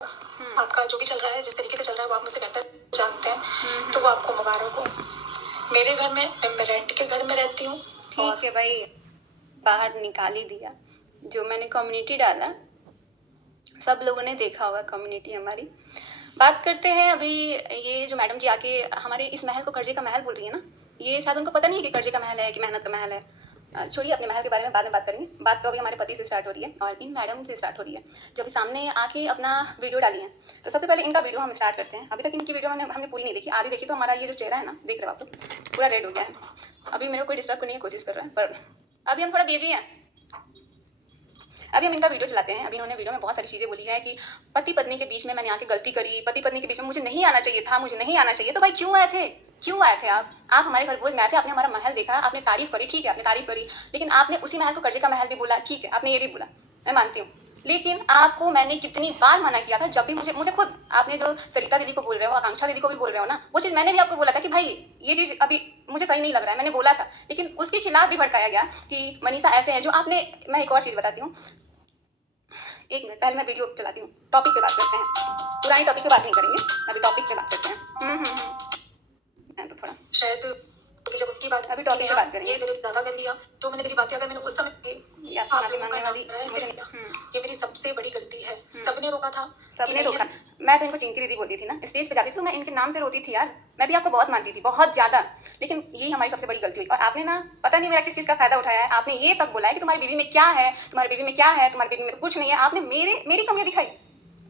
आपका जो भी चल रहा है, जिस तरीके से चल रहा है वो आप मुझसे बेहतर जानते हैं, तो वो आपको मुबारक हो। मेरे घर में मैं रेंट के घर में रहती हूँ। ठीक है भाई, बाहर निकाल ही दिया। जो मैंने कम्युनिटी डाला सब लोगों ने देखा होगा, कम्युनिटी हमारी। बात करते हैं अभी, ये जो मैडम जी आके हमारे इस महल को कर्जे का महल बोल रही है ना, ये शायद उनको पता नहीं है कि कर्जे का महल है कि मेहनत का महल है। छोड़िए, अपने महल के बारे में बाद में बात करेंगे। बात तो अभी हमारे पति से स्टार्ट हो रही है और इन मैडम से स्टार्ट हो रही है, जो अभी सामने आके अपना वीडियो डाली है। तो सबसे पहले इनका वीडियो हम स्टार्ट करते हैं। अभी तक इनकी वीडियो हमने पूरी नहीं देखी, आधी देखी। तो हमारा ये जो चेहरा है ना, देख रहे हो आप लोग, पूरा रेड हो गया है। अभी मेरे को कोई डिस्टर्ब करने की कोशिश कर रहा है, पर अभी हम थोड़ा बिजी हैं। अभी हम इनका वीडियो चलाते हैं। अभी इन्होंने वीडियो में बहुत सारी चीज़ें बोली है कि पति पत्नी के बीच में मैंने आके गलती करी, पति पत्नी के बीच में मुझे नहीं आना चाहिए था, मुझे नहीं आना चाहिए। तो भाई क्यों आए थे? क्यों आए थे आप हमारे घर भोज में आए थे, आपने हमारा महल देखा, आपने तारीफ करी, ठीक है आपने तारीफ करी, लेकिन आपने उसी महल को कर्जे का महल भी बोला, ठीक है आपने ये भी बोला, मैं मानती हूँ। लेकिन आपको मैंने कितनी बार मना किया था, जब भी मुझे खुद आपने जो सरिता दीदी को बोल रहे हो, आकांक्षा दीदी को भी बोल रहे हो ना, वो चीज़ मैंने भी आपको बोला था कि भाई ये चीज़ अभी मुझे सही नहीं लग रहा है, मैंने बोला था। लेकिन उसके खिलाफ भी भड़काया गया कि मनीषा ऐसे है जो आपने। मैं एक और चीज़ बताती हूँ, एक मिनट, पहले मैं वीडियो चलाती हूँ। टॉपिक पे बात करते हैं, पुरानी टॉपिक पे बात नहीं करेंगे, अभी टॉपिक पे बात करते हैं। मैं तो थोड़ा शायद जब उनकी बात अभी टॉपिक पे बात करेंगे। ये मेरे ज़्यादा कर लिया, जो मैंने तेरी बातें अगर मैंने उस समय माफी मांगने वाली ये मेरी सबसे बड़ी गलती है। सबने रोका था, सबने रोका। मैं तो इनको चिंकी दीदी बोलती थी ना, स्टेज पे जाती थी तो मैं इनके नाम से रोती थी यार। मैं भी आपको बहुत मानती थी, बहुत ज़्यादा। लेकिन ये हमारी सबसे बड़ी गलती हुई। और आपने ना पता नहीं मेरा किस चीज़ का फ़ायदा उठाया है। आपने ये तक बोला है कि तुम्हारी बीवी में क्या है, तुम्हारी बीवी में क्या है, तुम्हारी बीवी में तो कुछ नहीं है। आपने मेरी कमियाँ दिखाई।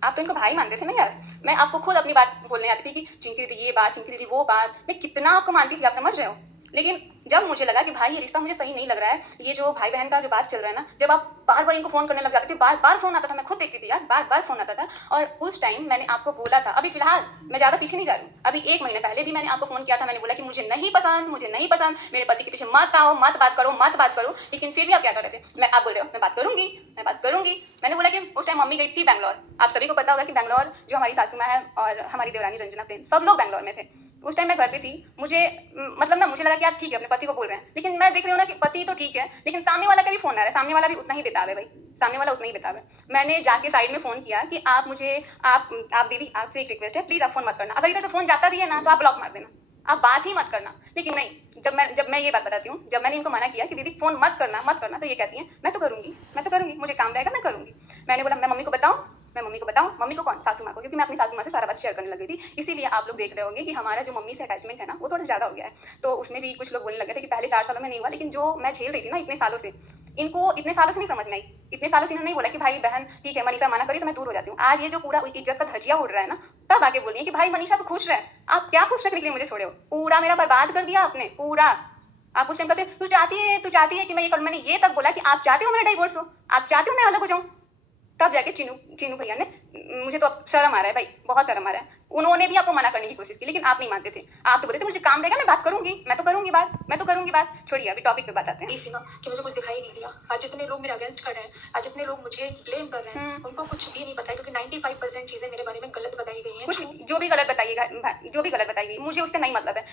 आप तो इनको भाई मानते थे ना यार। मैं आपको खुद अपनी बात बोलने आती थी कि चिंकी दीदी ये बात, चिंकी दीदी वो बात, मैं कितना आपको मानती थी, आप समझ रहे हो। लेकिन जब मुझे लगा कि भाई ये रिश्ता मुझे सही नहीं लग रहा है, ये जो भाई बहन का जो बात चल रहा है ना, जब आप बार बार इनको फ़ोन करने लग जाते थे, बार बार फ़ोन आता था, मैं खुद देखती थी यार, बार बार फ़ोन आता था। और उस टाइम मैंने आपको बोला था, अभी फिलहाल मैं ज़्यादा पीछे नहीं जा रही हूँ, अभी 1 महीने पहले भी मैंने आपको फ़ोन किया था। मैंने बोला कि मुझे नहीं पसंद, मेरे पति के पीछे मत आओ, मत बात करो। लेकिन फिर भी आप क्या कर रहे थे? आप बोल रहे हो मैं बात करूँगी। मैंने बोला कि उस टाइम मम्मी गई थी बैंगलोर। आप सभी को पता होगा कि बैंगलोर जो हमारी सासू माँ है और हमारी देवरानी रंजना प्रेम, सब लोग बैंगलोर में थे। उस टाइम मैं घर पे थी। मुझे मुझे लगा कि आप ठीक है अपने पति को बोल रहे हैं, लेकिन मैं देख रही हूँ ना कि पति तो ठीक है, लेकिन सामने वाला का भी फ़ोन आ रहा है, सामने वाला भी उतना ही बेताब है भाई, सामने वाला उतना ही बेताब है। मैंने जाके साइड में फ़ोन किया कि आप दीदी आपसे एक रिक्वेस्ट है, प्लीज़ आप फ़ोन मत करना। अगर इधर से फ़ोन जाता भी है ना तो आप ब्लॉक मार देना, आप बात ही मत करना। लेकिन नहीं, जब मैं ये बात बताती हूँ, जब मैंने इनको मना किया कि दीदी फ़ोन मत करना, तो ये कहती हैं मैं तो करूँगी, मुझे काम रहेगा मैं करूँगी। मैंने बोला मैं मम्मी को बताऊँ? मम्मी को कौन? सासू माँ को, क्योंकि मैं अपनी सासू माँ से सारा बात शेयर करने लगी थी। इसीलिए आप लोग देख रहे होंगे कि हमारा जो मम्मी से अटैचमेंट है ना, वो थोड़ा ज़्यादा हो गया है। तो उसमें भी कुछ लोग बोलने लगे थे कि पहले 4 सालों में नहीं हुआ, लेकिन जो मैं झेल रही थी ना इतने सालों से, इनको इतने सालों से नहीं समझ में आई। इतने सालों से इन्होंने नहीं बोला कि भाई बहन ठीक है, मनीषा मना करी तो मैं दूर हो जाती हूँ। आज ये जो पूरा इज्जत का धजिया उड़ रहा है ना, तब आके बोलिए कि भाई मनीषा तो खुश रहे। आप क्या खुश रखने के लिए मुझे छोड़े हो? पूरा मेरा बर्बाद कर दिया आपने, पूरा। आप उस टाइम कहते तू चाहती है कि मैं ये करूँ। मैंने ये तक बोला कि आप चाहते हो मेरा डिवोर्स हो, आप चाहते हो मैं अलग हो जाऊँ। तब जाके चीनू भैया ने, मुझे तो अब शर्म आ रहा है भाई, बहुत शर्म आ रहा है। उन्होंने भी आपको मना करने की कोशिश की, लेकिन आप नहीं मानते थे। आप तो बोलते थे मुझे काम रहेगा, मैं तो करूँगी बात। छोड़िए, अभी टॉपिक पे बताते हैं। कि मुझे कुछ दिखाई नहीं दिया। आज जितने लोग मेरे अगेंस्ट खड़े हैं, आज जितने लोग मुझे ब्लेम कर रहे हैं, उनको कुछ भी नहीं पता है, क्योंकि 95% चीज़ें मेरे बारे में गलत बताई गई हैं। कुछ जो भी गलत बताई गई, मुझे उससे नहीं मतलब है।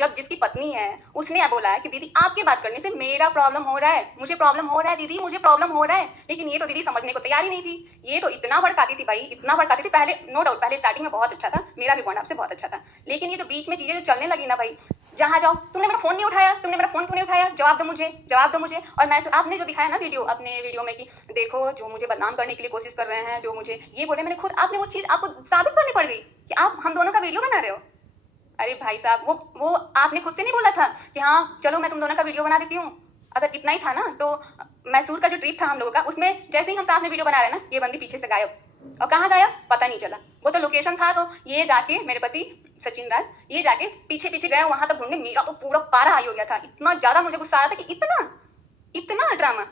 जब जिसकी पत्नी है उसने बोला है कि दीदी आपके बात करने से मेरा प्रॉब्लम हो रहा है, मुझे प्रॉब्लम हो रहा है दीदी, मुझे प्रॉब्लम हो रहा है। लेकिन ये तो दीदी समझने को तैयार ही नहीं थी। ये तो इतना भड़काती थी भाई, इतना भड़काती थी। पहले नो डाउट, पहले स्टार्टिंग में बहुत अच्छा था, मेरा भी बॉन्ड आपसे बहुत अच्छा था। लेकिन ये जो बीच में चीज़ें जो चलने लगी ना भाई, जहाँ जाओ तुमने मेरा फ़ोन नहीं उठाया, तुमने मेरा फ़ोन क्यों नहीं उठाया, जवाब दो मुझे। और मैं आपने जो दिखाया ना वीडियो, अपने वीडियो में कि देखो जो मुझे बदनाम करने के लिए कोशिश कर रहे हैं, जो मुझे ये बोल रहे हैं, मैंने खुद आपने वो चीज़ आपको साबित करनी पड़ गई कि आप हम दोनों का वीडियो बना रहे हो। अरे भाई साहब, वो आपने खुद से नहीं बोला था कि हाँ चलो मैं तुम दोनों का वीडियो बना देती हूँ। अगर इतना ही था ना तो मैसूर का जो ट्रिप था हम लोगों का, उसमें जैसे ही हम साथ में वीडियो बना रहे हैं ना, ये बंदी पीछे से गायब। और कहाँ गायब पता नहीं चला। वो तो लोकेशन था, तो ये जाके मेरे पति सचिन राज ये जाके पीछे गए वहाँ तक ढूंढने। मेरा तो पूरा पारा हाई हो गया था, इतना ज़्यादा मुझे गुस्सा आया था कि इतना ड्रामा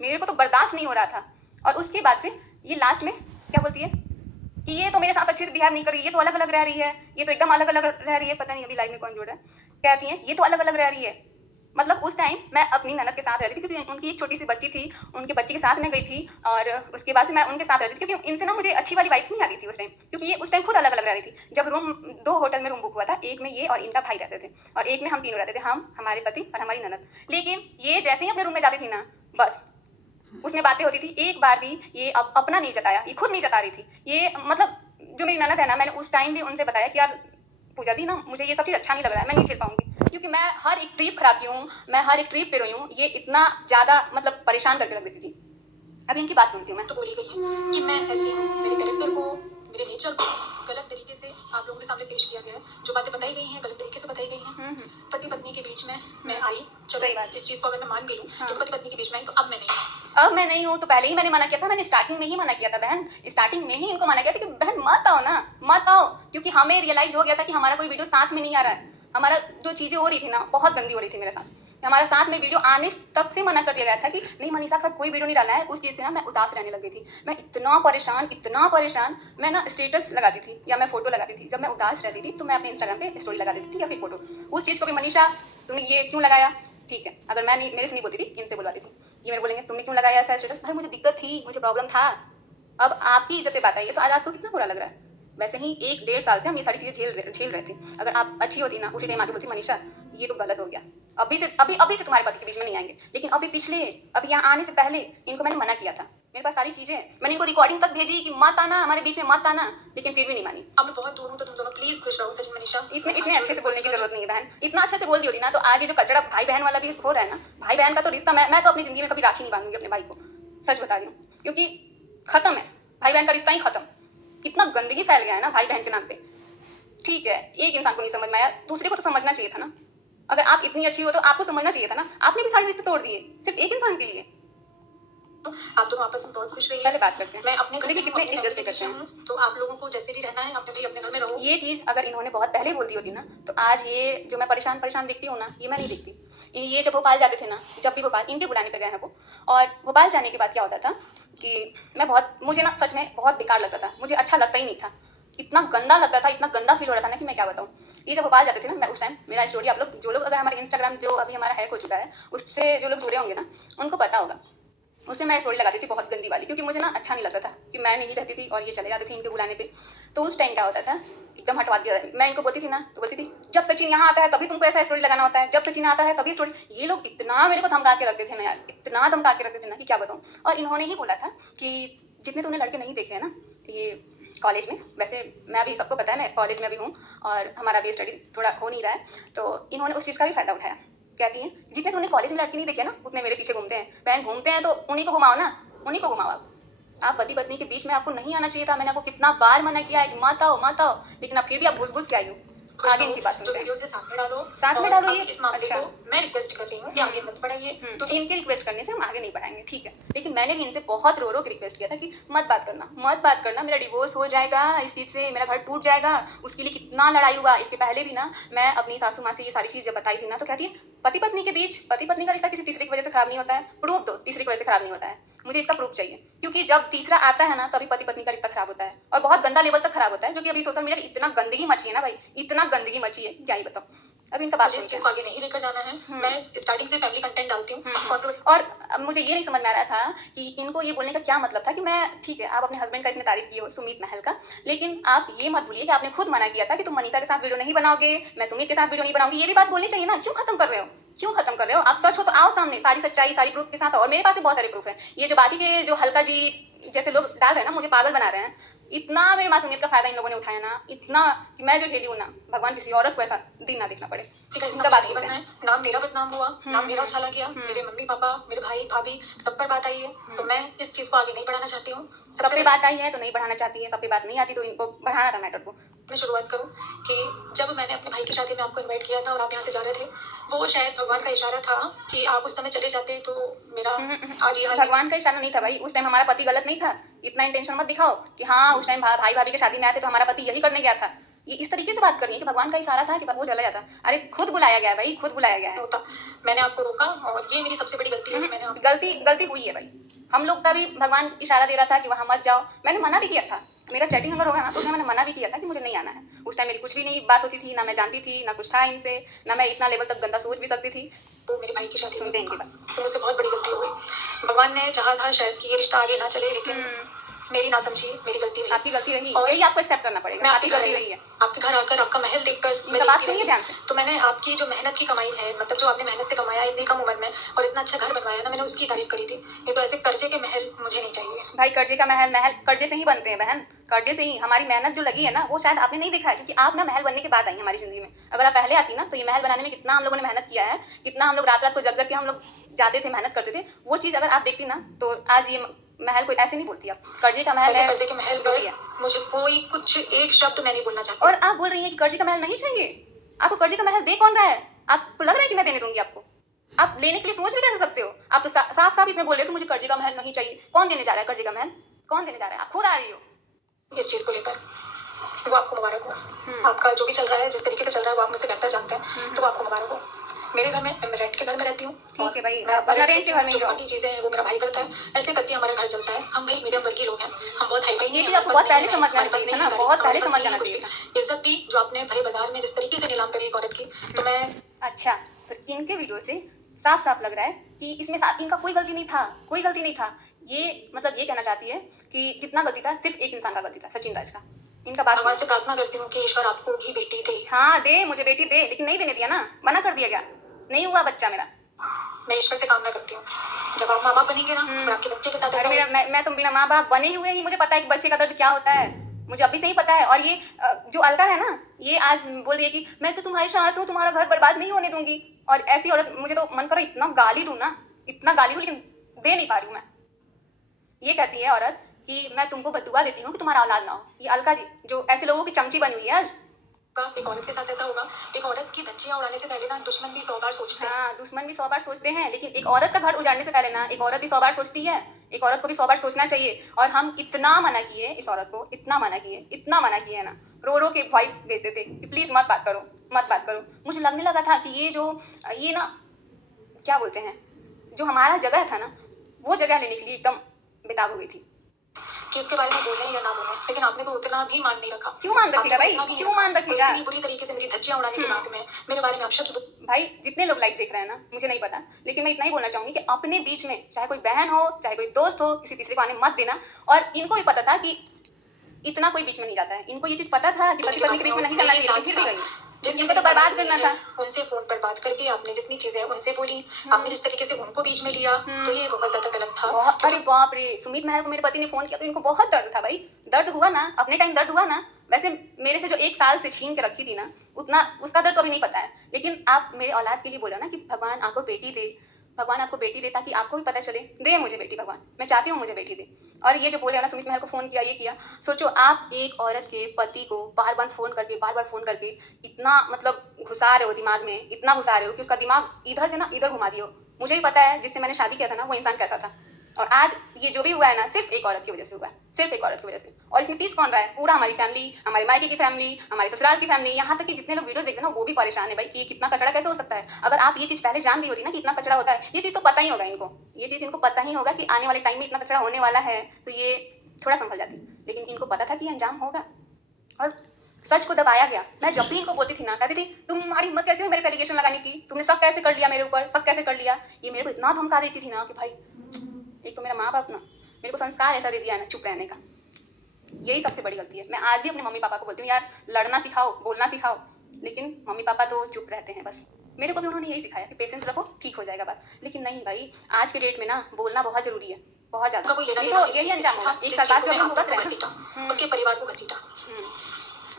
मेरे को तो बर्दाश्त नहीं हो रहा था। और उसके बाद से ये लास्ट में क्या बोलती है कि ये तो मेरे साथ अच्छे से बिहेव नहीं कर रही है, ये तो अलग अलग रह रही है, ये तो एकदम अलग अलग रह रही है। पता नहीं अभी लाइव में कौन जुड़ा है। कहती हैं ये तो अलग अलग रह रही है। मतलब उस टाइम मैं अपनी ननद के साथ रह रही थी, क्योंकि उनकी एक छोटी सी बच्ची थी, उनके बच्चे के साथ मैं गई थी। और उसके बाद से मैं उनके साथ रहती थी, क्योंकि इनसे ना मुझे अच्छी वाली वाइब्स नहीं आ रही थी उस टाइम, क्योंकि ये उस टाइम खुद अलग अलग रह रही थी। जब 2 होटल में रूम बुक हुआ था, एक में ये और इनका भाई रहते थे, और एक में हम तीनों रहते थे, हम, हमारे पति और हमारी ननद। लेकिन ये जैसे ही अपने रूम में जाती थी ना, बस उसमें बातें होती थी, एक बार भी ये अपना नहीं जताया, ये खुद नहीं जता रही थी। ये मतलब जो मेरी ननद है ना, मैंने उस टाइम भी उनसे बताया कि यार पूजा दी ना, मुझे ये सब चीज़ अच्छा नहीं लग रहा है, मैं नहीं झेल पाऊंगी, क्योंकि मैं हर एक ट्रिप खराब की हूँ, मैं हर एक ट्रिप पे रोई हूँ, ये इतना ज़्यादा मतलब परेशान करके रख देती थी। अभी इनकी बात सुनती हूँ मैं। तो बोली गई है कि मैं ऐसी हूँ, मेरे कैरेक्टर को, मेरे नेचर को गलत तरीके से आप लोगों के सामने पेश किया गया है। जो बातें बताई गई हैं गलत तरीके से बताई गई हैं। पति पत्नी के बीच में मैं आई, चलो सही बात। इस चीज़ को अगर मैं मान भी लूँ हाँ। कि पति पत्नी के बीच में आई, तो अब मैं नहीं हूँ। अब मैं नहीं हूँ तो पहले ही मैंने मना किया था, मैंने स्टार्टिंग में ही मना किया था बहन, स्टार्टिंग में ही इनको मना किया था कि बहन मत आओ ना, मत आओ, क्योंकि हमें रियलाइज हो गया था कि हमारा कोई वीडियो साथ में नहीं आ रहा है। हमारा जो चीज़ें हो रही थी ना बहुत गंदी हो रही थी मेरे साथ, हमारे साथ में वीडियो आने तक से मना कर दिया गया था कि नहीं मनीषा के साथ कोई वीडियो नहीं डाला है। उस चीज़ से ना मैं उदास रहने लग गई थी, मैं इतना परेशान, मैं ना स्टेटस लगाती थी या मैं फोटो लगाती थी, जब मैं उदास रहती थी तो मैं अपने इंस्टाग्राम पे स्टोरी लगा देती थी या फिर फोटो। उस चीज़ को भी मनीषा तुमने ये क्यों लगाया, ठीक है, अगर मैं नहीं, मेरे से नहीं बोलती थी, इनसे बुलवाती थी, ये मेरे बोलेंगे तुमने क्यों लगाया ऐसा स्टेटस, भाई मुझे दिक्कत थी, मुझे प्रॉब्लम था, अब आपकी इज्जत पे बात आई है तो आज आपको कितना बुरा लग रहा है। वैसे ही 1-1.5 साल से हम ये सारी चीज़ें झेल रहे थे, अगर आप अच्छी होती ना उसी टाइम आके बोलती मनीषा ये तो गलत हो गया, अभी से तुम्हारे पति के बीच में नहीं आएंगे, लेकिन अभी यहाँ आने से पहले इनको मैंने मना किया था, मेरे पास सारी चीज़ें, मैंने इनको रिकॉर्डिंग तक भेजी कि मत आना हमारे बीच में, मत आना, लेकिन फिर भी नहीं मानी। अब मैं बहुत दूर हूँ, तो तुम दोनों प्लीज खुश रहो। सच मनीषा, इतने अच्छे से बोलने की जरूरत नहीं है बहन, इतना अच्छे से बोल दी होती ना तो आज ये जो कचड़ा भाई बहन वाला भी हो रहा है ना, भाई बहन का तो रिश्ता मैं तो अपनी जिंदगी में कभी राखी नहीं बांधूंगी अपने भाई को, सच बता रही हूँ, क्योंकि खत्म है भाई बहन का रिश्ता ही खत्म। इतना गंदगी फैल गया है ना भाई बहन के नाम पे। ठीक है, एक इंसान को नहीं समझ में आया, दूसरे को तो समझना चाहिए था ना, अगर आप इतनी अच्छी हो तो आपको समझना चाहिए था ना, आपने भी सारे रिश्ते तोड़ दिए सिर्फ एक इंसान के लिए। आप दोनों आपस में बहुत खुश रहिए। पहले बात करते हैं, मैं अपने घर देखिए में कितने हूँ, अपने इज्जत से फैमिली के बीच करते में हैं। हूँ, तो आप लोगों को जैसे भी रहना है अपने भाई अपने घर में रहो। ये चीज़ अगर इन्होंने बहुत पहले बोल दी होती ना तो आज ये जो मैं परेशान दिखती हूँ ना, ये मैं नहीं दिखती। ये जब भोपाल जाते थे ना, जब भी भोपाल इनके बुलाने पे गए हैं वो, और भोपाल जाने के बाद क्या होता था कि मुझे ना सच में बहुत बेकार लगता था, मुझे अच्छा लगता ही नहीं था, इतना गंदा लगता था, इतना गंदा फील हो रहा था ना कि मैं क्या बताऊँ। ये जब भोपाल जाते थे ना, मैं उस टाइम मेरा स्टोरी आप लोग जो लोग अगर हमारे इंस्टाग्राम जो अभी हमारा हैक हो चुका है उससे जो लोग जुड़े होंगे ना उनको पता होगा, उसमें मैं स्टोरी लगाती थी बहुत गंदी वाली, क्योंकि मुझे ना अच्छा नहीं लगता था कि मैं नहीं रहती थी और ये चले जाते थे इनके बुलाने पे। तो उस टाइम क्या होता था, एकदम हटवा दिया, मैं इनको बोलती थी ना तो बोलती थी जब सचिन यहाँ आता है तभी तुमको ऐसा स्टोरी लगाना होता है, जब सचिन आता है तभी स्टोरी। ये लोग इतना मेरे को धमका के रखते थे ना यार, इतना धमका के रखते थे ना कि क्या बताऊँ। और इन्होंने ही बोला था कि जितने तुमने लड़के नहीं देखे हैं ना ये कॉलेज में, वैसे मैं अभी सबको पता है मैं कॉलेज में अभी हूँ और हमारा भी स्टडी थोड़ा हो नहीं रहा है, तो इन्होंने उस चीज़ का भी फ़ायदा उठाया। कहती हैं जितने तुमने कॉलेज में लड़के नहीं देखे ना उतने मेरे पीछे घूमते हैं, बहन घूमते हैं तो उन्हीं को घुमाओ ना, उन्हीं को घुमाओ। आप पति पत्नी के बीच में आपको नहीं आना चाहिए था, मैंने आपको कितना बार मना किया है कि मत आओ, लेकिन अब फिर भी आप घुस के आई हो। आगे इनकी बात जो सुनते हैं। वीडियो से साथ में डालो, साथ में और डालो अब ये इस मामले अच्छा। को मैं रिक्वेस्ट कर रही हूँ कि आगे मत बढ़ाइए। तो इनके रिक्वेस्ट करने से हम आगे नहीं बढ़ाएंगे, ठीक है, लेकिन मैंने भी इनसे बहुत रो के रिक्वेस्ट किया था कि मत बात करना, मेरा डिवोर्स हो जाएगा इस चीज़ से, मेरा घर टूट जाएगा। उसके लिए कितना लड़ाई हुआ। इसके पहले भी ना मैं अपनी सासू माँ से ये सारी चीज़ जब बताई थी ना तो कहती है पति पत्नी के बीच, पति पत्नी का रिश्ता किसी तीसरे की वजह से खराब नहीं होता है, प्रूफ दो तीसरे की वजह से खराब नहीं होता है, मुझे इसका प्रूफ चाहिए, क्योंकि जब तीसरा आता है ना तभी पति पत्नी का रिश्ता खराब होता है और बहुत गंदा लेवल तक खराब होता है, जो कि अभी सोशल मीडिया पे इतना गंदगी मची है ना भाई, इतना गंदगी मची है क्या ही बताऊँ। अभी इनका बात मुझे इस चीज़ को आगे नहीं लेकर जाना है। मैं स्टार्टिंग से फैमिली कंटेंट डालती हूँ। और अब मुझे ये नहीं समझ में आ रहा था कि इनको ये बोलने का क्या मतलब था कि मैं, ठीक है आप अपने हस्बैंड का इसमें तारीफ किए हो सुमित महल का, लेकिन आप ये मत भूलिए कि आपने खुद मना किया था कि तुम मनीषा के साथ वीडियो नहीं बनाओगे, मैं सुमित के साथ वीडियो नहीं बनाऊंगी। ये भी बात बोलनी चाहिए ना, क्यों खत्म कर रहे हो? आप सच हो तो आओ सामने, सारी सच्चाई सारी प्रूफ के साथ, और मेरे पास बहुत सारे प्रूफ है। ये जो बाकी के जो हल्का जी जैसे लोग डाल रहे हैं ना, मुझे पागल बना रहे हैं, इतना मेरे मासूमियत का फायदा इन लोगों ने उठाया ना, इतना कि मैं जो झेली हूँ ना, भगवान किसी औरत को ऐसा दिन ना देखना पड़े। इनका बात नहीं बनना है। नाम मेरा बदनाम हुआ, नाम मेरा उछाला गया, मेरे मम्मी पापा, मेरे भाई भाभी सब पर बात आई है, तो मैं इस चीज़ को आगे नहीं बढ़ाना चाहती हूँ। सब पे बात आई है तो नहीं बढ़ाना चाहती है, सब पे बात नहीं आती तो इनको बढ़ाना था मैटर को। मैं शुरुआत करूँ कि जब मैंने अपने भाई की शादी में आपको इनवाइट किया था और आप यहाँ से जा रहे थे, वो शायद भगवान का इशारा था कि आप उस समय चले जाते तो मेरा आज ये हाल। भगवान का इशारा नहीं था भाई, उस टाइम हमारा पति गलत नहीं था, इतना इंटेंशन मत दिखाओ कि हाँ उस टाइम भाई भाभी की शादी में आए थे तो हमारा पति यही करने गया था। ये इस तरीके से बात करनी है कि भगवान का इशारा था कि वो चला जाता। अरे खुद बुलाया गया है भाई, खुद बुलाया गया है। होता मैंने आपको रोका और ये मेरी सबसे बड़ी गलती है कि मैंने गलती हुई है भाई। हम लोग का भी भगवान इशारा दे रहा था कि वहाँ मत जाओ, मैंने मना भी किया था। मेरा चैटिंग अगर होगा ना तो उसमें मैंने मना भी किया था कि मुझे नहीं आना है। उस टाइम मेरी कुछ भी नहीं बात होती थी, ना मैं जानती थी, ना कुछ था इनसे, ना मैं इतना लेवल तक गंदा सोच भी सकती थी। तो मेरे भाई की शादी सुनते हैं इनकी बात। तो मुझसे बहुत बड़ी गलती हो गई। भगवान ने चाहा था शायद कि ये रिश्ता आगे ना चले, लेकिन मेरी ना समझिए, मेरी गलती रही। आपकी गलती रही, और यही आपको एक्सेप्ट करना पड़ेगा, मैं आपकी गलती रही है। आपके घर आकर आपका महल देखकर मैं इनका बात देखती सुनिए रही। ध्यान से। तो मैंने आपकी जो मेहनत की कमाई है, मतलब जो आपने मेहनत से कमाया इतनी कम उम्र में और इतना अच्छा घर बनवाया ना, मैंने उसकी तारीफ करी थी। ये तो ऐसे कर्जे के महल मुझे नहीं चाहिए। भाई कर्जे का महल कर्जे से ही बनते हैं बहन, कर्जे से ही। हमारी मेहनत जो लगी है ना, वो शायद आपने नहीं देखा है, क्योंकि आप ना महल बनने के बाद आई हमारी जिंदगी में। अगर आप पहले आती ना, तो ये महल बनाने में कितना हम लोगों ने मेहनत किया है, कितना हम लोग रात रात को जग जग के हम लोग जाते थे, मेहनत करते थे। वो चीज़ अगर आप देखती ना, तो आज ये महल कोई ऐसे नहीं बोलती। आप कर्जे का महल है, कर्जे के महल जो भी है। मुझे कोई कुछ एक शब्द मैं नहीं बोलना चाहती। और आप बोल रही हैं कि कर्जे का महल नहीं चाहिए। आपको कर्जे का महल दे कौन रहा है? आपको लग रहा है कि मैं देने दूंगी आपको? आप लेने के लिए सोच भी कैसे सकते हो? आप तो साफ साफ इसमें बोल रहे हो कि मुझे कर्जे का महल नहीं चाहिए। कौन देने जा रहा है कर्जे का महल? कौन देने जा रहा है? आप खुद आ रही हो इस चीज को लेकर। वो आपको मुबारक हो। आपका जो भी चल रहा है, जिस तरीके से चल रहा है, वो आप मुझसे बेहतर जानते हैं, तो आपको मुबारक हो। मेरे घर में, मैं रेंट के घर में रहती हूँ। ठीक है भाई, मैं अपना रेंट के घर में ही रहो। बाकी चीजें हैं वो मेरा भाई करता है। ऐसे करके हमारा घर चलता है। हम भाई मीडियम वर्गीय लोग हैं, हम बहुत हाई फाई ये चीज आपको बहुत पहले समझना चाहिए था ना, बहुत पहले समझ जाना चाहिए था। इज्जत दी जो आपने भरे बाजार में जिस तरीके से नीलाम करी एक औरत की, तो मैं अच्छा, तो इनके वीडियो से साफ साफ लग रहा है कि इसमें इनका कोई गलती नहीं था, कोई गलती नहीं था। ये मतलब ये कहना चाहती है कि कितना गलती था, सिर्फ एक इंसान का गलती था, सचिन राज का। इनका बात भगवान से प्रार्थना करती हूँ कि ईश्वर आपको भी बेटी दे। हाँ दे, मुझे बेटी दे, लेकिन नहीं देने दिया ना, मना कर दिया गया, नहीं हुआ बच्चा मेरा। मैं ईश्वर से कामना करती हूँ जब आप माँ बाप बनेंगे ना, फिर आपके बच्चे के साथ अरे मेरा मैं तुम बिना माँ बाप बने हुए ही मुझे पता है कि बच्चे का दर्द क्या होता है, मुझे अभी से ही पता है। और ये जो अलका है ना, ये आज बोल रही है कि मैं तो तुम्हारे साथ हूँ, तुम्हारा घर बर्बाद नहीं होने दूंगी। और ऐसी औरत मुझे तो मन कर रहा इतना गाली दूँ ना, इतना गाली दूँ, लेकिन दे नहीं पा रही हूँ मैं। ये कहती है औरत कि मैं तुमको बदुआ देती हूँ कि तुम्हारा औलाद ना हो। ये अलका जी जो ऐसे लोगों की चमची बनी हुई है आज। एक औरत के साथ ऐसा होगा। एक औरत की धज्जियां उड़ाने से पहले ना दुश्मन भी 100 बार सोचते हैं। हाँ, दुश्मन भी 100 बार सोचते हैं, लेकिन एक औरत का घर उजाड़ने से पहले ना एक औरत भी 100 बार सोचती है। एक औरत को भी 100 बार सोचना चाहिए। और हम इतना मना किए इस औरत को, इतना मना किए ना, रो रो के वॉइस भेजते थे कि प्लीज़ मत बात करो, मत बात करो। मुझे लगने लगा था कि ये ना क्या बोलते हैं, जो हमारा जगह था ना, वो जगह लेने के लिए एकदम बेताब हो गई थी कि उसके बारे में बोले या ना बोले, लेकिन आपने तो उतना भी मान नहीं रखा। क्यों मान रखेगा भाई, क्यों मान रखेगा? इतनी बुरी तरीके से मेरी धज्जियां उड़ाने के बाद में मेरे बारे में आप शब्द भाई जितने लोग लाइव देख रहे हैं ना, मुझे नहीं पता, लेकिन मैं इतना ही बोलना चाहूंगी कि अपने बीच में चाहे कोई बहन हो, चाहे कोई दोस्त हो, किसी तीसरे को आने मत देना। और इनको भी पता था कि इतना कोई बीच में नहीं जाता है, इनको ये चीज़ पता था कि पति पत्नी के बीच में नहीं चलना चाहिए, फिर भी गई। जिनको तो बर्बाद करना था, उनसे फोन पर बात करके आपने जितनी चीजें उनसे बोली, आपने जिस तरीके से उनको बीच में लिया, तो ये बहुत ज्यादा गलत था। अरे बाप रे, सुमित महल को मेरे पति ने फोन किया तो इनको बहुत दर्द था भाई। दर्द हुआ ना, अपने टाइम दर्द हुआ ना। वैसे मेरे से जो 1 साल से छीन के रखी थी ना, उतना उसका दर्द तो अभी नहीं पता है। लेकिन आप मेरे औलाद के लिए बोला ना कि भगवान आपको बेटी दे, भगवान आपको बेटी दे, ताकि आपको भी पता चले। दे मुझे बेटी भगवान, मैं चाहती हूँ मुझे बेटी दे। और ये जो बोले ना सुमित महल को फ़ोन किया, ये किया, सोचो आप एक औरत के पति को बार बार फ़ोन करके इतना मतलब घुसा रहे हो दिमाग में, इतना घुसा रहे हो कि उसका दिमाग इधर से ना इधर घुमा दियो। मुझे भी पता है जिससे मैंने शादी किया था ना, वो इंसान कैसा था। और आज ये जो भी हुआ है ना, सिर्फ एक औरत की वजह से हुआ है, सिर्फ एक औरत की वजह से। और इसमें पीस कौन रहा है? पूरा हमारी फैमिली, हमारे मायके की फैमिली, हमारे ससुराल की फैमिली, यहाँ तक कि जितने लोग वीडियोस देखते हैं ना, वो भी परेशान है भाई कि ये कितना कचड़ा कैसे हो सकता है। अगर आप ये चीज़ पहले जान गई होती ना कि इतना कचड़ा होता है, ये चीज़ तो पता ही होगा इनको, ये चीज़ इनको पता ही होगा कि आने वाले टाइम में इतना कचड़ा होने वाला है, तो ये थोड़ा संभल जाती। लेकिन इनको पता था कि अंजाम होगा और सच को दबाया गया। मैं जब भी इनको बोलती थी ना, कहती थी तुम्हारी हिम्मत कैसे हुई मेरे पे एलिगेशन लगाने की, तुमने सब कैसे कर लिया मेरे ऊपर, सब कैसे कर लिया। ये मेरे को इतना धमका देती थी ना कि भाई, एक तो मेरा माँ बाप ना मेरे को संस्कार ऐसा दे दिया है ना चुप रहने का, यही सबसे बड़ी गलती है। मैं आज भी अपने मम्मी पापा को बोलती हूँ यार लड़ना सिखाओ, बोलना सिखाओ, लेकिन मम्मी पापा तो चुप रहते हैं बस। मेरे को भी उन्होंने यही सिखाया कि पेशेंस रखो, ठीक हो जाएगा बात। लेकिन नहीं भाई, आज के डेट में ना बोलना बहुत जरूरी है, बहुत ज़्यादा। नहीं तो यही अंजाम होगा, एक साल बाद जब हम भुगत रहे हैं। उनके परिवार को घसीटा,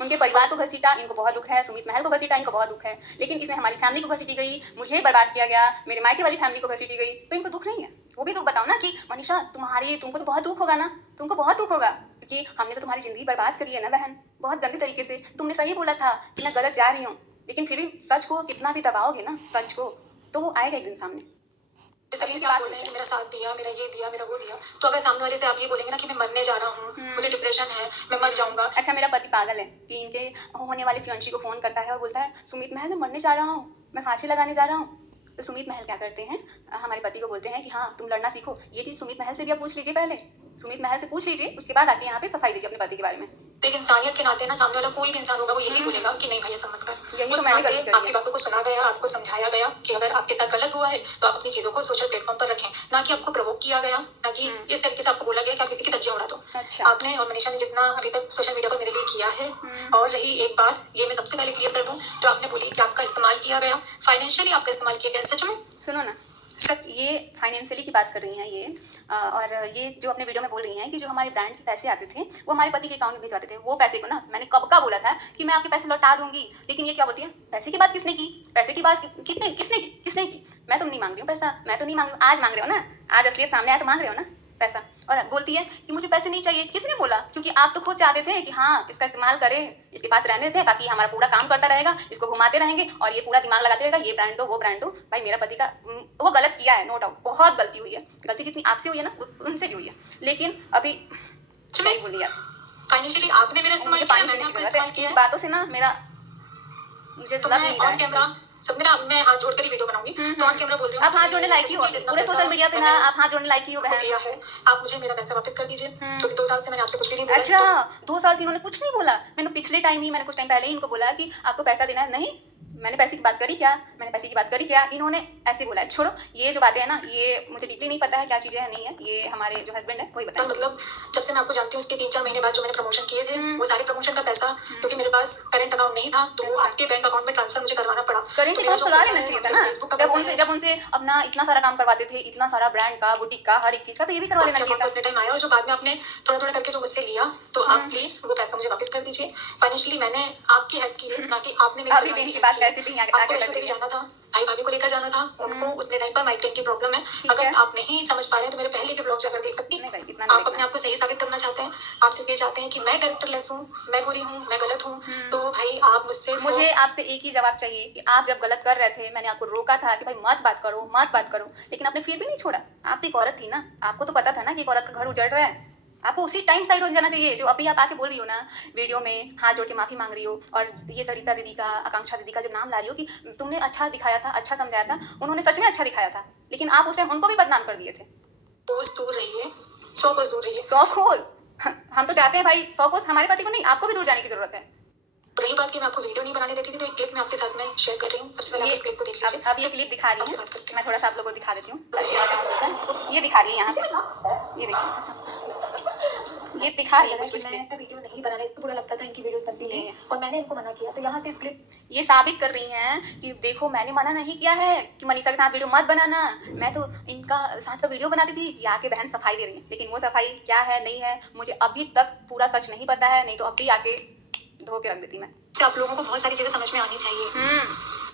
उनके परिवार को घसीटा, इनको बहुत दुख है। सुमित महल को घसीटा, इनको बहुत दुख है। लेकिन इसमें हमारी फैमिली को घसीटी गई, मुझे बर्बाद किया गया, मेरे मायके वाली फैमिली को घसीटी गई, तो इनको दुख नहीं है। वो भी दुख बताओ ना कि मनीषा तुमको तो बहुत दुख होगा ना, तुमको बहुत दुख होगा, क्योंकि हमने तो तुम्हारी ज़िंदगी बर्बाद करी है ना बहन, बहुत गंदी तरीके से। तुमने सही बोला था कि मैं गलत जा रही हूँ, लेकिन फिर भी सच को कितना भी दबाओगे ना, सच को, तो वो आएगा एक दिन सामने। इस तरीके से आप बोल रहे हैं कि मेरा साथ दिया, मेरा ये दिया, मेरा वो दिया, तो अगर सामने वाले से आप ये बोलेंगे ना कि मैं मरने जा रहा हूँ, मुझे डिप्रेशन है, मैं मर जाऊंगा। अच्छा, मेरा पति पागल है कि इनके होने वाले फियांसी को फ़ोन करता है और बोलता है सुमित महल मैं मरने जा रहा हूँ, मैं फांसी लगाने जा रहा हूँ। तो सुमित महल क्या करते हैं, हमारे पति को बोलते हैं कि हाँ तुम लड़ना सीखो। ये चीज़ सुमित महल से भी आप पूछ लीजिए, पहले सुमित महल से पूछ लीजिए, उसके बाद आके यहाँ पे सफाई दीजिए अपने पति के बारे में। तो एक इंसानियत के नाते ना सामने वाला कोई भी इंसान होगा वो यही बोलेगा कि नहीं भाई ऐसा मत कर। यही उस तो मैंने नाते गलती करी आपकी है। बातों को सुना गया, आपको समझाया गया कि अगर आपके साथ गलत हुआ है तो आप अपनी चीजों को सोशल प्लेटफॉर्म पर रखें, ना कि आपको प्रवोक किया गया, ना कि इस तरीके से आपको बोला गया कि आप किसी की धज्जियां उड़ा दो। अच्छा। आपने और मनीषा ने जितना अभी तक सोशल मीडिया पर मेरे लिए किया है, और रही एक बात ये मैं सबसे पहले क्लियर कर दूं, जो आपने बोली कि आपका इस्तेमाल किया गया, फाइनेंशियली आपका इस्तेमाल किया गया, सच में? सुनो ना सर, ये फाइनेंशियली की बात कर रही हैं ये, और ये जो अपने वीडियो में बोल रही हैं कि जो हमारे ब्रांड के पैसे आते थे वो हमारे पति के अकाउंट में भिजवाते थे, वो पैसे को ना मैंने कब का बोला था कि मैं आपके पैसे लौटा दूंगी, लेकिन ये क्या बोलती है पैसे की बात किसने की, पैसे की बात किसने की? मैं तो नहीं मांग रही हूँ पैसा, मैं तो नहीं मांग रही हूँ। आज मांग रहे हो ना, आज असलियत सामने आया तो मांग रहे हो ना पैसा, और बोलती है कि मुझे पैसे नहीं चाहिए। किसने बोला? क्योंकि आप तो खुद चाहते थे कि हाँ इसका इस्तेमाल करें, इसके पास रहने थे ताकि हमारा पूरा काम करता रहेगा, इसको घुमाते रहेंगे और ये पूरा दिमाग लगाते रहेगा, ये ब्रांड दो वो ब्रांड दो। भाई मेरा पति का वो गलत किया है, नो डाउट, बहुत गलती हुई है, गलती जितनी आपसे हुई है ना उनसे भी हुई है, लेकिन अभी नहीं बोली यार। फाइनेंशियली आपने मेरा इस्तेमाल मुझे किया, पानी मैंने पीने की आपका जरूरत इस्तेमाल है, किया इन है। बातों से ना मेरा मुझे तो लग मैं नहीं रहा ऑन कैमरा है। सब मेरा मैं हाथ जोड़कर ही वीडियो बनाऊंगी, तो ऑन कैमरा बोल रही हूँ आप हाथ जोड़ने लायक ही हो, पूरे सोशल मीडिया पे ना आप हाथ जोड़ने लायक ही हो बहन। दिया है, आप मुझे मेरा पैसा वापस कर दीजिए, क्योंकि 2 साल से मैंने आपसे कुछ भी नहीं बोला। अच्छा, 2 साल से इन्होंने कुछ नहीं बोला? मैंने पिछले टाइम ही, मैंने कुछ टाइम पहले ही इनको बोला कि आपको पैसा देना है। नहीं, मैंने पैसे की बात करी क्या? मैंने पैसे की बात करी क्या? इन्होंने ऐसे बोला है। छोड़ो, ये जो बातें हैं ना, ये मुझे डीपली नहीं पता है क्या चीज़ें हैं नहीं है, ये हमारे जो हस्बैंड है वही तो बताएं। मतलब जब से मैं आपको जानती हूँ उसके 3-4 महीने बाद जो मैंने प्रमोशन किए थे, वो सारे प्रमोशन का पैसा, क्योंकि मेरे पास करंट अकाउंट नहीं था, तो वो आपके बैंक अकाउंट में ट्रांसफर मुझे करवाना पड़ा। करेंट तो मेरा अकाउंट जो खुला पैसा लेना है, चाहिए मेरा था ना, फेसबुक का पैसा है, जब उनसे अपना इतना सारा काम करवाते थे, इतना सारा ब्रांड का, बुटीक का, हर एक चीज़ का, तो ये भी करवा लेना आपके चाहिए अकाउंट था। में उतने टाइम आया, और जो बाद में आपने थोड़ा थोड़ा करके जो मुझसे लिया, तो आप प्लीज वो पैसा मुझे वापस कर दीजिए। फाइनेंशियली मैंने आपकी हेल्प की है, ना कि आपने मेरी अभी परिवार बहन की की बात हेल्प वैसे भी की है। आगे आपको बढ़ वैष्णो रही देवी है। जाना था, भाई भाभी को लेकर जाना था, उनको उतने टाइम पर माइग्रेन की प्रॉब्लम है। अगर है। आप नहीं समझ पा रहे हैं तो मेरे पहले के ब्लॉग जाकर देख सकती नहीं हैं। भाई, इतना नहीं आप अपने देखना। आप को सही साबित करना चाहते हैं, आप सिर्फ ये चाहते हैं कि मैं कैरेक्टरलेस हूँ, मैं बुरी हूँ, मैं गलत हूँ, तो भाई आप मुझसे मुझे आपसे एक ही जवाब चाहिए कि आप जब गलत कर रहे थे, मैंने आपको रोका था कि भाई मत बात करो, लेकिन आपने फिर भी नहीं छोड़ा। आप तो एक औरत थी ना, आपको तो पता था ना कि एक औरत का घर उजड़ रहा है, आपको उसी टाइम साइड हो जाना चाहिए। जो अभी आप आके बोल रही हो ना वीडियो में, हाथ जोड़ के माफ़ी मांग रही हो, और ये सरिता दीदी का, आकांक्षा दीदी का जो नाम ला रही हो कि तुमने अच्छा दिखाया था, अच्छा समझाया था, उन्होंने सच में अच्छा दिखाया था, लेकिन आप उस टाइम उनको भी बदनाम कर दिए थे। कोस दूर रहिए, 100 कोस दूर रहिए। 100 कोस? हम तो चाहते हैं भाई 100 कोस हमारे पति को नहीं, आपको भी दूर जाने की जरूरत है। रही बात कि मैं आपको वीडियो नहीं बनाने देती थी, तो एक क्लिप मैं आपके साथ में शेयर कर रही हूँ। सबसे पहले आप इस क्लिप को देख लीजिए। अब ये क्लिप दिखा रही आपसे है, बात करते हैं। मैं थोड़ा सा आप लोगों को दिखा देती हूँ। ये दिखा रही है यहाँ पे, ये देखिए, ये दिखा रही है कुछ कुछ क्लिप। मैं वीडियो नहीं बनाने को बुरा लगता था, इनकी वीडियोस बनती नहीं थी है। और मैंने इनको मना किया, तो यहाँ से इस क्लिप ये साबित कर रही हैं कि देखो मैंने मना नहीं किया है कि मनीषा के साथ वीडियो मत बनाना, मैं तो इनका साथ का वीडियो बनाती थी। ये आके बहन सफाई दे रही है, लेकिन वो सफाई क्या है नहीं है मुझे अभी तक पूरा सच नहीं पता है, नहीं तो अभी आके धो के रख देती मैं। से आप लोगों को बहुत सारी चीजें समझ में आनी चाहिए।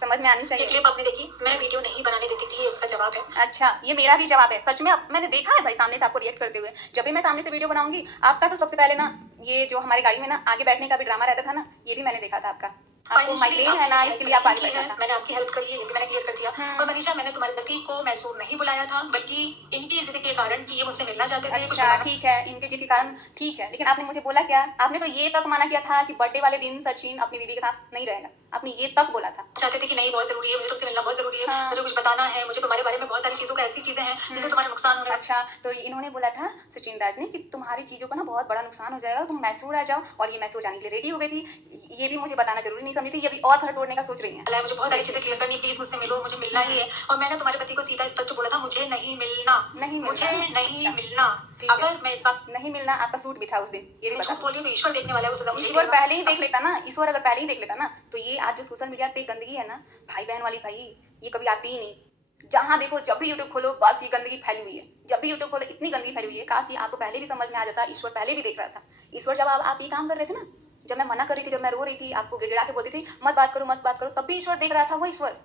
समझ में आनी ये चाहिए। क्लिप आपने देखी, मैं वीडियो नहीं बनाने देती थी, ये उसका जवाब है। अच्छा, ये मेरा भी जवाब है। सच में मैंने देखा है भाई सामने से आपको रिएक्ट करते हुए। जब भी मैं सामने से वीडियो बनाऊंगी आपका, तो सबसे पहले ना ये जो हमारी गाड़ी में ना आगे बैठने का भी ड्रामा रहता था ना, ये भी मैंने देखा था आपका। आपको माइग्रेन है ना, इसके लिए आप आगे बैठना था। मैंने आपकी हेल्प करी है, ये भी मैंने क्लियर कर दिया। और मनीषा, मैंने तुम्हारे पति को मैसूर नहीं बुलाया था, बल्कि इनकी जिद के कारण कि ये मुझसे मिलना चाहते थे। अच्छा ठीक है, इनके जिद के कारण ठीक है, लेकिन आपने मुझे बोला क्या? आपने तो ये तक माना किया था कि बर्थडे वाले दिन सचिन अपनी बीवी के साथ नहीं रहेगा, आपने ये तक बोला था। चाहते थे कि नहीं बहुत जरूरी है, मुझे तुमसे मिलना बहुत जरूरी है, हाँ। मुझे कुछ बताना है, मुझे तुम्हारे बारे में बहुत सारी चीजों का ऐसी चीजें हैं जिससे तुम्हारा नुकसान हो रहा है। अच्छा, तो इन्होंने बोला था सचिन राज ने कि तुम्हारी चीज़ों का ना बहुत बड़ा नुकसान हो जाएगा, तुम मैसूर आ जाओ, और ये मैसूर जाने के लिए रेडी हो गई थी। ये भी मुझे बताना जरूरी नहीं समझी थी, ये भी और घर तोड़ने का सोच रही है। मुझे बहुत सारी चीजें क्लियर करनी, प्लीज मुझसे मिलो, मुझे मिलना ही है। और मैंने तुम्हारे पति को सीधा स्पष्ट बोला था, मुझे नहीं मिलना, मुझे नहीं मिलना। अगर मैं इस बात नहीं मिलना, आपका सूट भी था उस दिन, ये भी बता। झूठ बोली तो ईश्वर देखने वाला है, वो सजा मुझे ईश्वर देगा। पहले ही देख लेता ना, ईश्वर अगर पहले ही देख लेता ना, तो ये आज जो सोशल मीडिया पे गंदगी है ना भाई बहन वाली, भाई ये कभी आती ही नहीं। जहाँ देखो, जब भी यूट्यूब खोलो बस ये गंदगी फैली हुई है, जब भी यूट्यूब खोलो इतनी गंदगी फैली हुई है। काश ये आपको पहले भी समझ में आ जाता, ईश्वर पहले भी देख रहा था। ईश्वर जब आप ये काम कर रहे थे ना, जब मैं मना कर रही थी, जब मैं रो रही थी, आपको गिड़गिड़ा के बोलती थी मत बात करो, तब भी ईश्वर देख रहा था। वो ईश्वर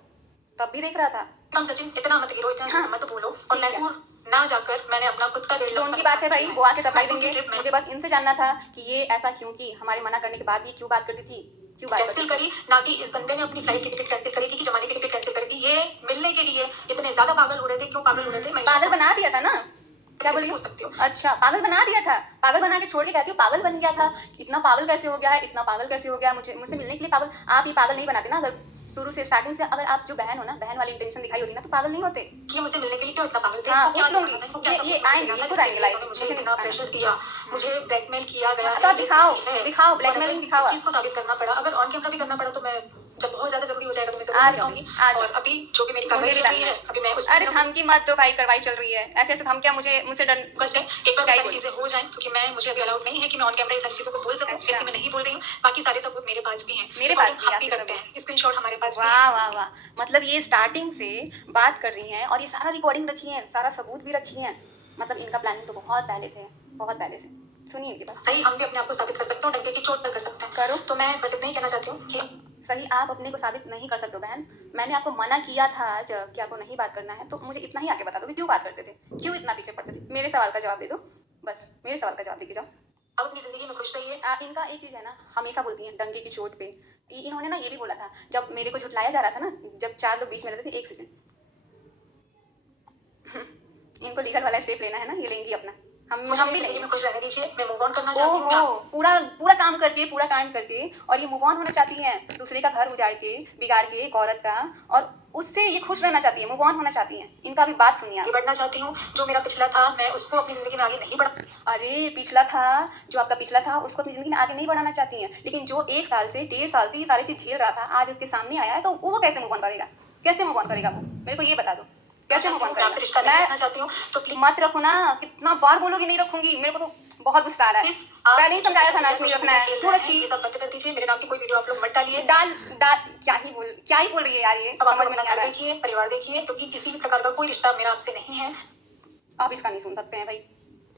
तब भी देख रहा था। तुम सचिन इतना मत गिरो, इतना मत बोलो। और मैसूर ना जाकर मैंने अपना खुद का 1.5 तो लाख उनकी बात है भाई, वो आके सफाई मैसूर की देंगे। ट्रिप में मुझे बस इनसे जानना था कि ये ऐसा क्यों की, हमारे मना करने के बाद भी क्यों बात करती थी, क्यों बात कैंसिल करी, ना कि इस बंदे ने अपनी फ्लाइट की टिकट कैंसिल करी थी, कि जमाने की टिकट कैंसिल करी थी। ये मिलने के लिए इतने ज्यादा पागल हो रहे थे। क्यों पागल हो रहे थे? पागल बना दिया था ना, क्या किसी बोली? पूछ सकती हो। अच्छा, पागल बना दिया था, पागल बना के छोड़ के कहती हो पागल बन गया था। इतना पागल कैसे हो गया है, इतना पागल कैसे हो गया है? मुझसे मिलने के लिए पागल। आप ही पागल नहीं बनाते ना, अगर शुरू से स्टार्टिंग से अगर आप जो बहन हो ना, बहन वाली इंटेंशन दिखाई होती ना, तो पागल नहीं होते। कि मुझे मिलने के लिए क्यों इतना पागल थे? हाँ, इनको क्या पूछ लूंगी। दिखाना था? इनको क्या सब ये कुछ आएंगे, देना ये था खुद जिसके आएंगे लिए लाइव। इन्होंने मुझे मुझे इतना नहीं प्रेशर दिया, मुझे ब्लैकमेल किया गया तो है, दिखाओ, ये सब है। दिखाओ, और अगर ब्लैकमेलिंग इस दिखाओ। चीज़ को साबित करना पड़ा, अगर ऑन कैमरा भी करना पड़ा, तो मैं जब बहुत ज़्यादा ज़रूरी हो जाएगा तो मैं ज़रूर आ दिखाऊंगी। जाओ, आ जाओ। और अभी जो भी मेरी मुझे कार्रवाई भी चल रही डरना है, है। अभी मैं उस अरे धमकी मत दो भाई, कार्रवाई चल रही है। ऐसे ऐसे धमकियां मुझसे डर बस एक बार वो क्या ही सारी बोलूं। चीज़ें हो जाएं, क्योंकि मुझे अभी अलाउड नहीं है कि मैं ऑन कैमरा ये सारी चीज़ों को बोल सकूं, अच्छा। इसलिए मैं नहीं बोल रही हूँ। बाकी सारे सबूत मेरे पास भी हैं, मेरे पास रिकॉर्डिंग भी हम भी आपके करते सबूत। हैं, स्क्रीनशॉट हमारे पास भी वाह है। वाह वाह, मतलब ये स्टार्टिंग से बात कर रही हैं और ये सारा रिकॉर्डिंग रखी है, सारा सबूत भी रखी है। मतलब इनका प्लानिंग तो बहुत पहले से है, बहुत पहले से। सुनिए इनकी बात। सही, हम भी अपने आप को साबित कर सकते हैं, डंके की चोट पर कर सकते हैं। करो। तो मैं बस इतना ही कहना चाहती हूँ कि सही, आप अपने को साबित नहीं कर सकते हो बहन। मैंने आपको मना किया था जब कि आपको नहीं बात करना है, तो मुझे इतना ही आके बता दो कि क्यों बात करते थे, क्यों इतना पीछे पड़ते थे। मेरे सवाल का जवाब दे दो, बस मेरे सवाल का जवाब दे के जाओ। आप अपनी ज़िंदगी में खुश रहिए। इनका एक चीज़ है ना, हमेशा बोलती हैं डंके की चोट पे। इन्होंने ना ये भी बोला था जब मेरे को झुठलाया जा रहा था ना, जब 4 लोग बीच में रहते थे। एक सेकंड, इनको लीगल वाला स्टेप लेना है ना, ये लेंगी अपना। मुझे हम अपनी भी ज़िंदगी लेंगे। में खुश रहने दीजिए, मैं मूव ऑन करना चाहती हूँ। ओहो, पूरा पूरा काम करके, पूरा कांड करके, और ये मूव ऑन होना चाहती हैं दूसरे का घर उजाड़ के, बिगाड़ के एक औरत का, और उससे ये खुश रहना चाहती है, मूव ऑन होना चाहती हैं। इनका भी बात सुनिए आप। आगे बढ़ना चाहती हूँ, जो मेरा पिछला था मैं उसको अपनी ज़िंदगी में आगे नहीं बढ़ा। अरे पिछला था, जो आपका पिछला था उसको अपनी ज़िंदगी में आगे नहीं बढ़ाना चाहती हैं, लेकिन जो 1 साल से 1.5 साल से ये सारी चीज़ झेल रहा था, आज उसके सामने आया है, तो वो कैसे मूव ऑन करेगा? कैसे मूव ऑन करेगा वो? मेरे को ये बता दो, कैसे मूव ऑन मैं आपसे रिश्ता करेगा? नहीं मैं रखना चाहती हूँ, तो प्लीज मत रखो ना, कितना बार बोलोगी नहीं रखूंगी। मेरे को तो बहुत गुस्सा आ रहा है। पहले ही समझाया था ना कि नहीं रखना है, क्यों रखी? ये सब बंद कर दीजिए, मेरे नाम की कोई वीडियो आप लोग मत डालिए। डाल डाल क्या ही बोल रही है यार ये, अब आप समझ लोग में अपना नहीं आ घर रहा है। देखिए, परिवार देखिए, क्योंकि किसी भी प्रकार का कोई रिश्ता मेरा आपसे नहीं है। आप इसका नहीं सुन सकते हैं भाई।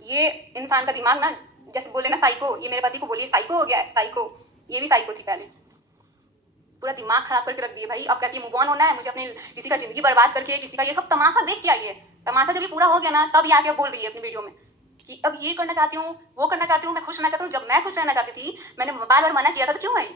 ये इंसान का दिमाग ना, जैसे बोले ना साइको, ये मेरे पति को बोलिए साइको हो गया है, साइको। ये भी साइको थी पहले, पूरा दिमाग खराब करके रख दिए भाई। अब कहती है मूव ऑन होना है, मुझे अपनी किसी का जिंदगी बर्बाद करके, किसी का ये सब तमाशा देख के आई है। तमाशा जब ये पूरा हो गया ना, तब ये आके बोल रही है अपनी वीडियो में कि अब ये करना चाहती हूँ, वो करना चाहती हूँ, मैं खुश रहना चाहती हूँ। जब मैं खुश रहना चाहती थी, मैंने बार बार मना किया था, तो क्यों आई?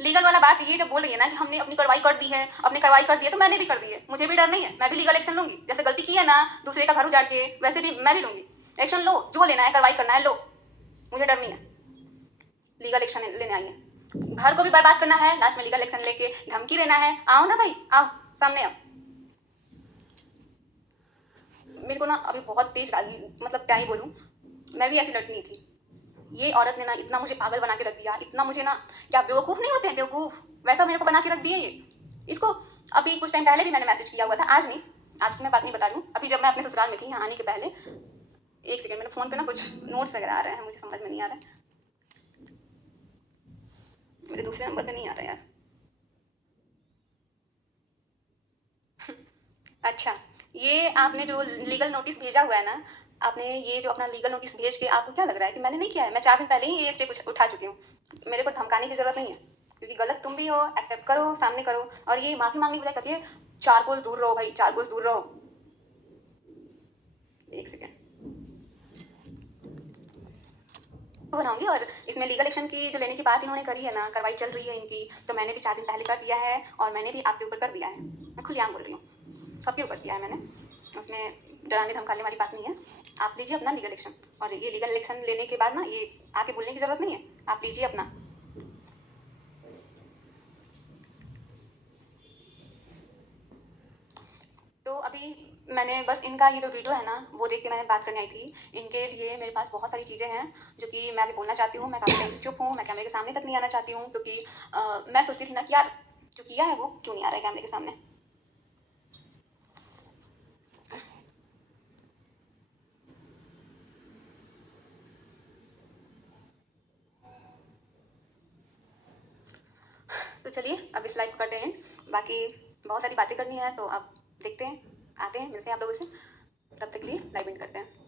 लीगल वाला बात ये जब बोल रही है ना कि हमने अपनी कार्रवाई कर दी है, अपनी कार्रवाई कर दी है, तो मैंने भी कर दी है। मुझे भी डर नहीं है, मैं भी लीगल एक्शन लूंगी। जैसे गलती की है ना दूसरे का घर उजाड़ के, वैसे भी मैं भी लूंगी एक्शन। लो, जो लेना है, कार्रवाई करना है, लो, मुझे डर नहीं है। लीगल एक्शन लेने आई है, घर को भी बर्बाद करना है, लास्ट में लीगल एक्शन लेके धमकी देना है। आओ ना भाई, आओ सामने आओ। मेरे को ना अभी बहुत तेज गाली, मतलब क्या ही बोलूँ, मैं भी ऐसी लड़की नहीं थी। ये औरत ने ना इतना मुझे पागल बना के रख दिया, इतना मुझे ना, क्या बेवकूफ़ नहीं होते हैं, बेवकूफ़ वैसा मेरे को बना के रख दिया ये। इसको अभी कुछ टाइम पहले भी मैंने मैसेज किया हुआ था, आज नहीं, आज की मैं बात नहीं बता रही हूँ, अभी जब मैं अपने ससुराल में थी यहाँ आने के पहले। एक सेकंड, मेरे फ़ोन पे ना कुछ नोट्स वगैरह आ रहे हैं, मुझे समझ में नहीं आ रहा है, मेरे दूसरे नंबर पे नहीं आ रहा यार। अच्छा, ये आपने जो लीगल नोटिस भेजा हुआ है ना, आपने ये जो अपना लीगल नोटिस भेज के, आपको क्या लग रहा है कि मैंने नहीं किया है? मैं 4 दिन पहले ही ये स्टेप उठा चुकी हूँ। मेरे को धमकाने की ज़रूरत नहीं है, क्योंकि गलत तुम भी हो, एक्सेप्ट करो, सामने करो। और ये माफ़ी मांगने की बजाय कहती है 4 कोस दूर रहो भाई, 4 कोस दूर रहो। एक सेकेंड बनाऊंगी। और इसमें लीगल एक्शन की जो लेने की बात इन्होंने करी है ना, कार्रवाई चल रही है इनकी, तो मैंने भी 4 दिन पहले कर दिया है, और मैंने भी आपके ऊपर कर दिया है। मैं खुलेआम बोल रही हूँ, सबके ऊपर किया है मैंने, उसमें डराने धमकाने वाली बात नहीं है। आप लीजिए अपना लीगल एक्शन, और ये लीगल एक्शन लेने के बाद ना ये आके बोलने की ज़रूरत नहीं है, आप लीजिए अपना। तो अभी मैंने बस इनका ये जो वीडियो है ना, वो देख के मैंने बात करने आई थी। इनके लिए मेरे पास बहुत सारी चीज़ें हैं जो कि मैं अभी बोलना चाहती हूँ। मैं काफ़ी टाइम से चुप हूँ, मैं कैमरे के सामने तक नहीं आना चाहती हूँ, क्योंकि मैं सोचती थी ना कि यार जो किया है वो क्यों नहीं आ रहा है कैमरे के सामने। तो चलिए अब इस लाइव करते हैं, बाकी बहुत सारी बातें करनी है, तो अब देखते हैं, आते हैं, मिलते हैं आप लोगों से। तब तक के लिए लाइव एंड करते हैं।